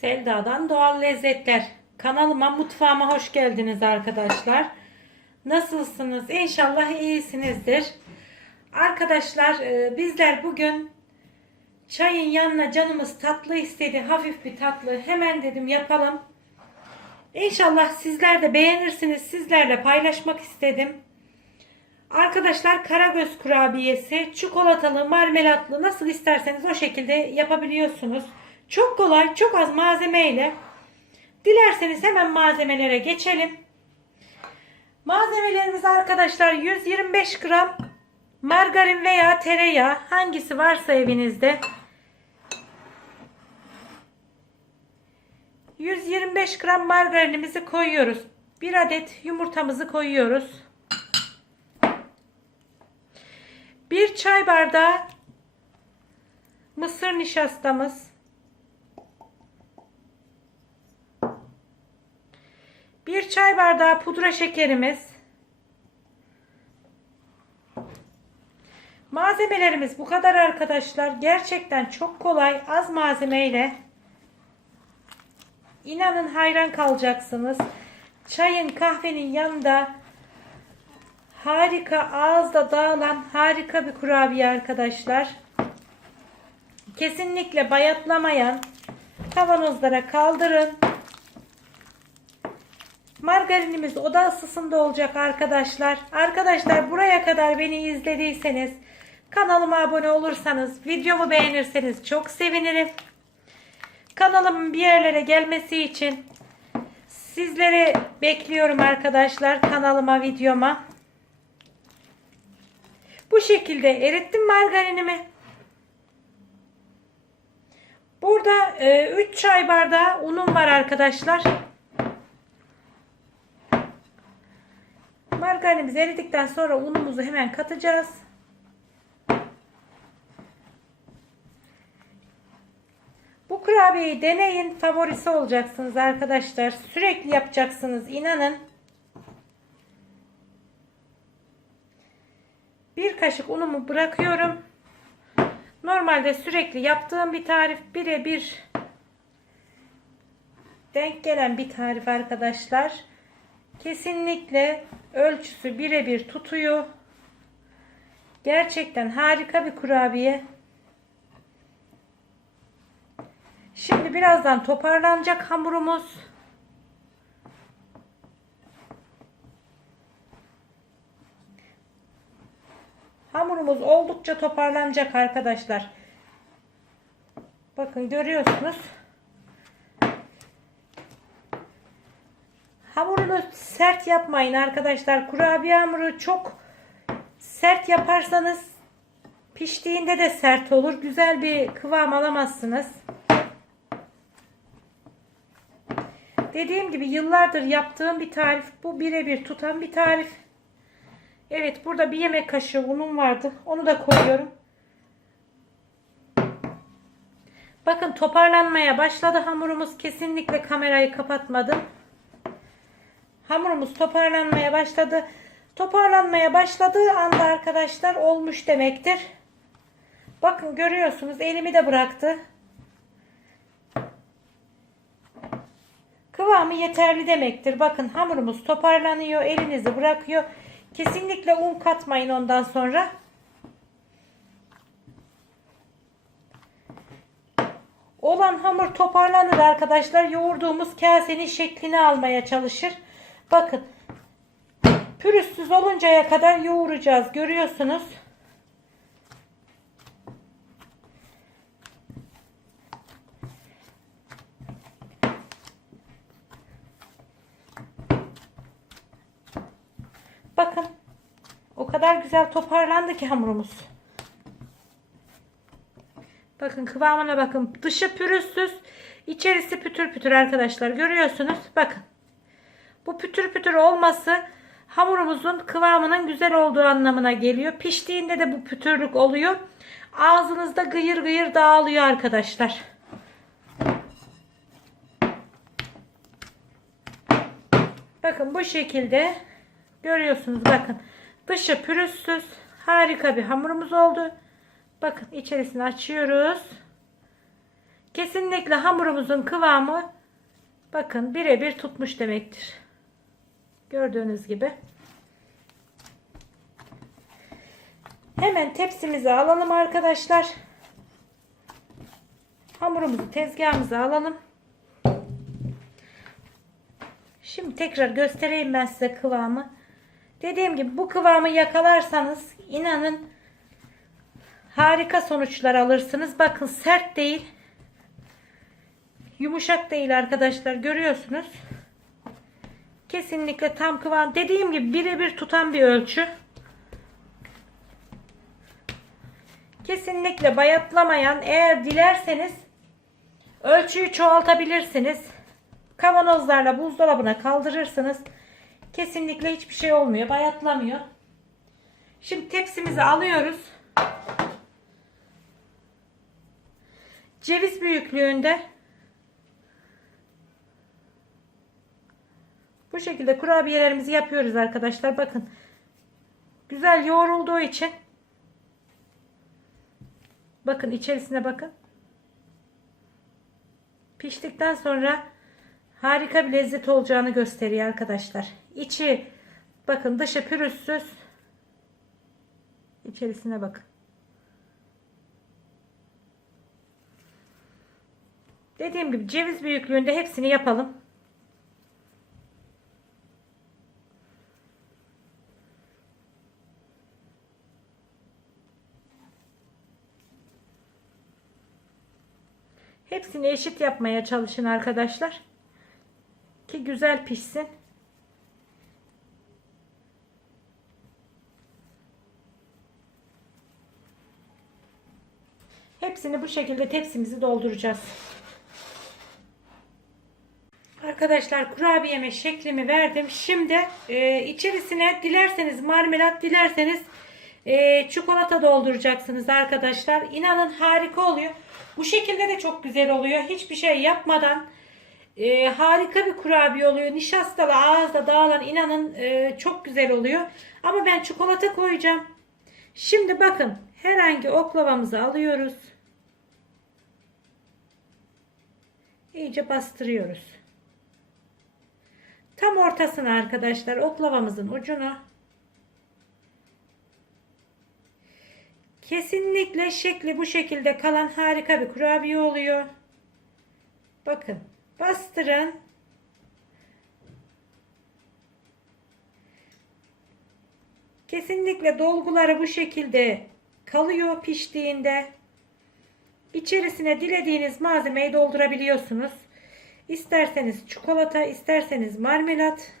Selda'dan Doğal Lezzetler. Kanalıma, mutfağıma hoş geldiniz arkadaşlar. Nasılsınız? İnşallah iyisinizdir. Arkadaşlar e, bizler bugün çayın yanına canımız tatlı istedi. Hafif bir tatlı. Hemen dedim yapalım. İnşallah sizler de beğenirsiniz. Sizlerle paylaşmak istedim. Arkadaşlar karagöz kurabiyesi çikolatalı, marmelatlı nasıl isterseniz o şekilde yapabiliyorsunuz. Çok kolay, çok az malzemeyle. Dilerseniz hemen malzemelere geçelim. Malzemelerimiz arkadaşlar 125 gram margarin veya tereyağı hangisi varsa evinizde. 125 gram margarinimizi koyuyoruz. Bir adet yumurtamızı koyuyoruz. Bir çay bardağı mısır nişastamız. Bir çay bardağı pudra şekerimiz. Malzemelerimiz bu kadar arkadaşlar. Gerçekten çok kolay. Az malzemeyle. İnanın hayran kalacaksınız. Çayın kahvenin yanında harika ağızda dağılan harika bir kurabiye arkadaşlar. Kesinlikle bayatlamayan kavanozlara kaldırın. Margarinimiz oda ısısında olacak arkadaşlar. Arkadaşlar buraya kadar beni izlediyseniz kanalıma abone olursanız videomu beğenirseniz çok sevinirim. Kanalımın bir yerlere gelmesi için sizleri bekliyorum arkadaşlar kanalıma videoma. Bu şekilde erittim margarinimi. Burada 3 çay bardağı unum var arkadaşlar. Margarinimiz eridikten sonra unumuzu hemen katacağız. Bu kurabiyeyi deneyin. Favorisi olacaksınız arkadaşlar. Sürekli yapacaksınız. inanın. Bir kaşık unumu bırakıyorum. Normalde sürekli yaptığım bir tarif birebir denk gelen bir tarif arkadaşlar. Kesinlikle ölçüsü birebir tutuyor. Gerçekten harika bir kurabiye. Şimdi birazdan toparlanacak hamurumuz. Hamurumuz oldukça toparlanacak arkadaşlar. Bakın görüyorsunuz. Hamurunu sert yapmayın arkadaşlar. Kurabiye hamuru çok sert yaparsanız piştiğinde de sert olur. Güzel bir kıvam alamazsınız. Dediğim gibi yıllardır yaptığım bir tarif. Bu birebir tutan bir tarif. Evet burada bir yemek kaşığı unum vardı. Onu da koyuyorum. Bakın toparlanmaya başladı hamurumuz. Kesinlikle kamerayı kapatmadım. Hamurumuz toparlanmaya başladı. Toparlanmaya başladığı anda arkadaşlar olmuş demektir. Bakın görüyorsunuz elimi de bıraktı. Kıvamı yeterli demektir. Bakın hamurumuz toparlanıyor. Elinizi bırakıyor. Kesinlikle un katmayın ondan sonra. Olan hamur toparlanır arkadaşlar. Yoğurduğumuz kasenin şeklini almaya çalışır. Bakın. Pürüzsüz oluncaya kadar yoğuracağız. Görüyorsunuz. Bakın. O kadar güzel toparlandı ki hamurumuz. Bakın kıvamına bakın. Dışı pürüzsüz. içerisi pütür pütür arkadaşlar. Görüyorsunuz. Bakın. Pütür olması hamurumuzun kıvamının güzel olduğu anlamına geliyor. Piştiğinde de bu pütürlük oluyor. Ağzınızda gıyır gıyır dağılıyor arkadaşlar. Bakın bu şekilde görüyorsunuz bakın. Dışı pürüzsüz harika bir hamurumuz oldu. Bakın içerisini açıyoruz. Kesinlikle hamurumuzun kıvamı bakın birebir tutmuş demektir. Gördüğünüz gibi. Hemen tepsimizi alalım arkadaşlar. Hamurumuzu tezgahımıza alalım. Şimdi tekrar göstereyim ben size kıvamı. Dediğim gibi bu kıvamı yakalarsanız inanın harika sonuçlar alırsınız. Bakın sert değil. Yumuşak değil arkadaşlar görüyorsunuz. Kesinlikle tam kıvam. Dediğim gibi birebir tutan bir ölçü. Kesinlikle bayatlamayan eğer dilerseniz ölçüyü çoğaltabilirsiniz. Kavanozlarla buzdolabına kaldırırsınız. Kesinlikle hiçbir şey olmuyor. Bayatlamıyor. Şimdi tepsimizi alıyoruz. Ceviz büyüklüğünde bu şekilde kurabiyelerimizi yapıyoruz arkadaşlar. Bakın. Güzel yoğrulduğu için bakın içerisine bakın. Piştikten sonra harika bir lezzet olacağını gösteriyor arkadaşlar. İçi bakın dışı pürüzsüz. İçerisine bakın. Dediğim gibi ceviz büyüklüğünde hepsini yapalım. Hepsini eşit yapmaya çalışın arkadaşlar. Ki güzel pişsin. Hepsini bu şekilde tepsimizi dolduracağız. Arkadaşlar kurabiyeme şeklimi verdim. Şimdi e, içerisine dilerseniz marmelat dilerseniz e, çikolata dolduracaksınız arkadaşlar. İnanın harika oluyor. Bu şekilde de çok güzel oluyor. Hiçbir şey yapmadan e, harika bir kurabiye oluyor. Nişastalı ağızda dağılan inanın e, çok güzel oluyor. Ama ben çikolata koyacağım. Şimdi bakın herhangi oklavamızı alıyoruz. İyice bastırıyoruz. Tam ortasına arkadaşlar oklavamızın ucunu kesinlikle şekli bu şekilde kalan harika bir kurabiye oluyor. Bakın bastırın. Kesinlikle dolguları bu şekilde kalıyor piştiğinde. İçerisine dilediğiniz malzemeyi doldurabiliyorsunuz. İsterseniz çikolata, isterseniz marmelat.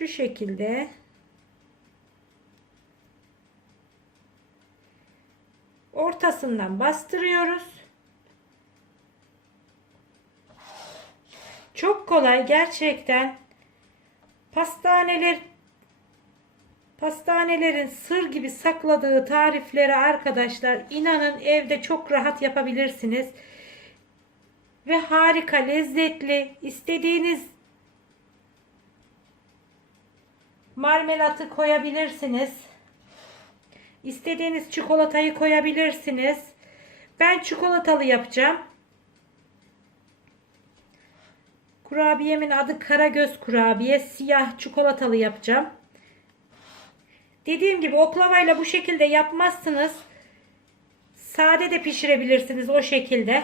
Şu şekilde. Ortasından bastırıyoruz. Çok kolay gerçekten. Pastaneler Pastanelerin sır gibi sakladığı tarifleri arkadaşlar inanın evde çok rahat yapabilirsiniz. Ve harika lezzetli istediğiniz marmelatı koyabilirsiniz. İstediğiniz çikolatayı koyabilirsiniz. Ben çikolatalı yapacağım. Kurabiyemin adı Karagöz kurabiye. Siyah çikolatalı yapacağım. Dediğim gibi oklavayla bu şekilde yapmazsınız. Sade de pişirebilirsiniz o şekilde.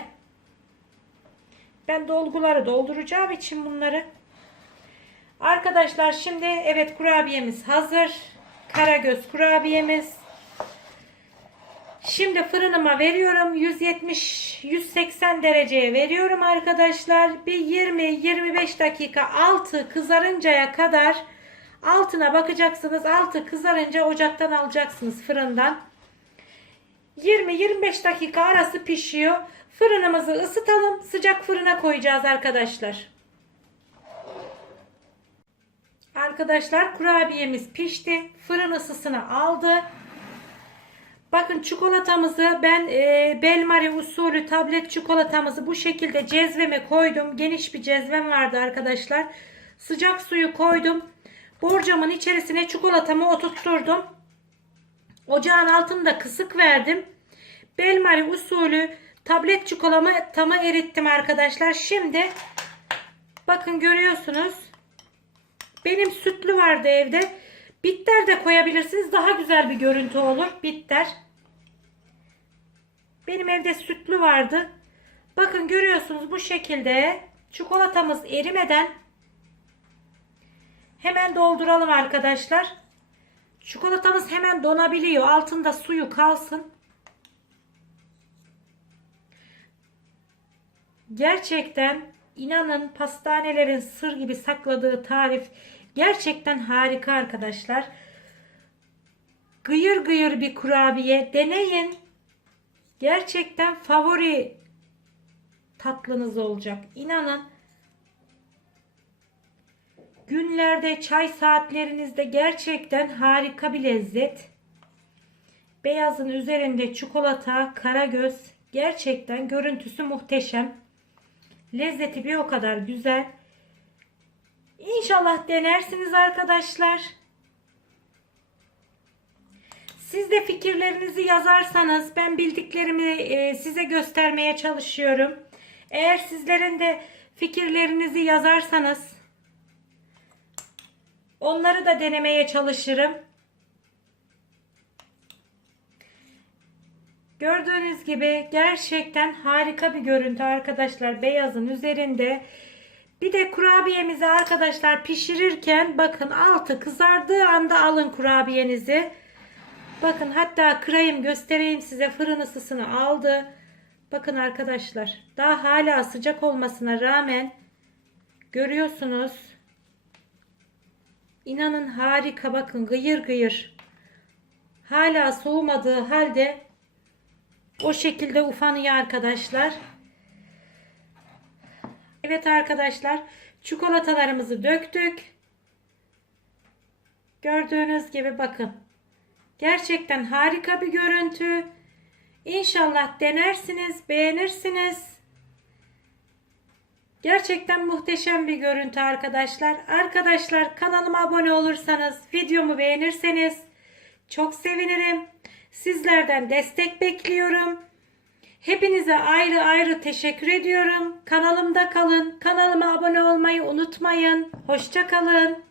Ben dolguları dolduracağım için bunları. Arkadaşlar şimdi evet kurabiyemiz hazır. Karagöz kurabiyemiz. Şimdi fırınıma veriyorum. 170-180 dereceye veriyorum arkadaşlar. Bir 20-25 dakika altı kızarıncaya kadar altına bakacaksınız. Altı kızarınca ocaktan alacaksınız fırından. 20-25 dakika arası pişiyor. Fırınımızı ısıtalım. Sıcak fırına koyacağız arkadaşlar. Arkadaşlar kurabiyemiz pişti. Fırın ısısını aldı. Bakın çikolatamızı ben e, Belmari usulü tablet çikolatamızı bu şekilde cezveme koydum. Geniş bir cezvem vardı arkadaşlar. Sıcak suyu koydum. Borcamın içerisine çikolatamı oturtturdum. ocağın altında kısık verdim. Belmari usulü tablet çikolatamı erittim arkadaşlar. Şimdi bakın görüyorsunuz. Benim sütlü vardı evde. Bitter de koyabilirsiniz. Daha güzel bir görüntü olur. Bitter. Benim evde sütlü vardı. Bakın görüyorsunuz bu şekilde çikolatamız erimeden hemen dolduralım arkadaşlar. Çikolatamız hemen donabiliyor. Altında suyu kalsın. Gerçekten inanın pastanelerin sır gibi sakladığı tarif gerçekten harika arkadaşlar. Gıyır gıyır bir kurabiye deneyin. Gerçekten favori tatlınız olacak. İnanın. Günlerde çay saatlerinizde gerçekten harika bir lezzet. Beyazın üzerinde çikolata, karagöz gerçekten görüntüsü muhteşem. Lezzeti bir o kadar güzel. İnşallah denersiniz arkadaşlar. Siz de fikirlerinizi yazarsanız ben bildiklerimi e, size göstermeye çalışıyorum. Eğer sizlerin de fikirlerinizi yazarsanız onları da denemeye çalışırım. Gördüğünüz gibi gerçekten harika bir görüntü arkadaşlar beyazın üzerinde. Bir de kurabiyemizi arkadaşlar pişirirken bakın altı kızardığı anda alın kurabiyenizi. Bakın hatta kırayım göstereyim size fırın ısısını aldı. Bakın arkadaşlar daha hala sıcak olmasına rağmen görüyorsunuz. İnanın harika bakın gıyır gıyır. Hala soğumadığı halde o şekilde ufanıyor arkadaşlar. Evet arkadaşlar çikolatalarımızı döktük. Gördüğünüz gibi bakın. Gerçekten harika bir görüntü. İnşallah denersiniz, beğenirsiniz. Gerçekten muhteşem bir görüntü arkadaşlar. Arkadaşlar kanalıma abone olursanız, videomu beğenirseniz çok sevinirim. Sizlerden destek bekliyorum. Hepinize ayrı ayrı teşekkür ediyorum. Kanalımda kalın. Kanalıma abone olmayı unutmayın. Hoşça kalın.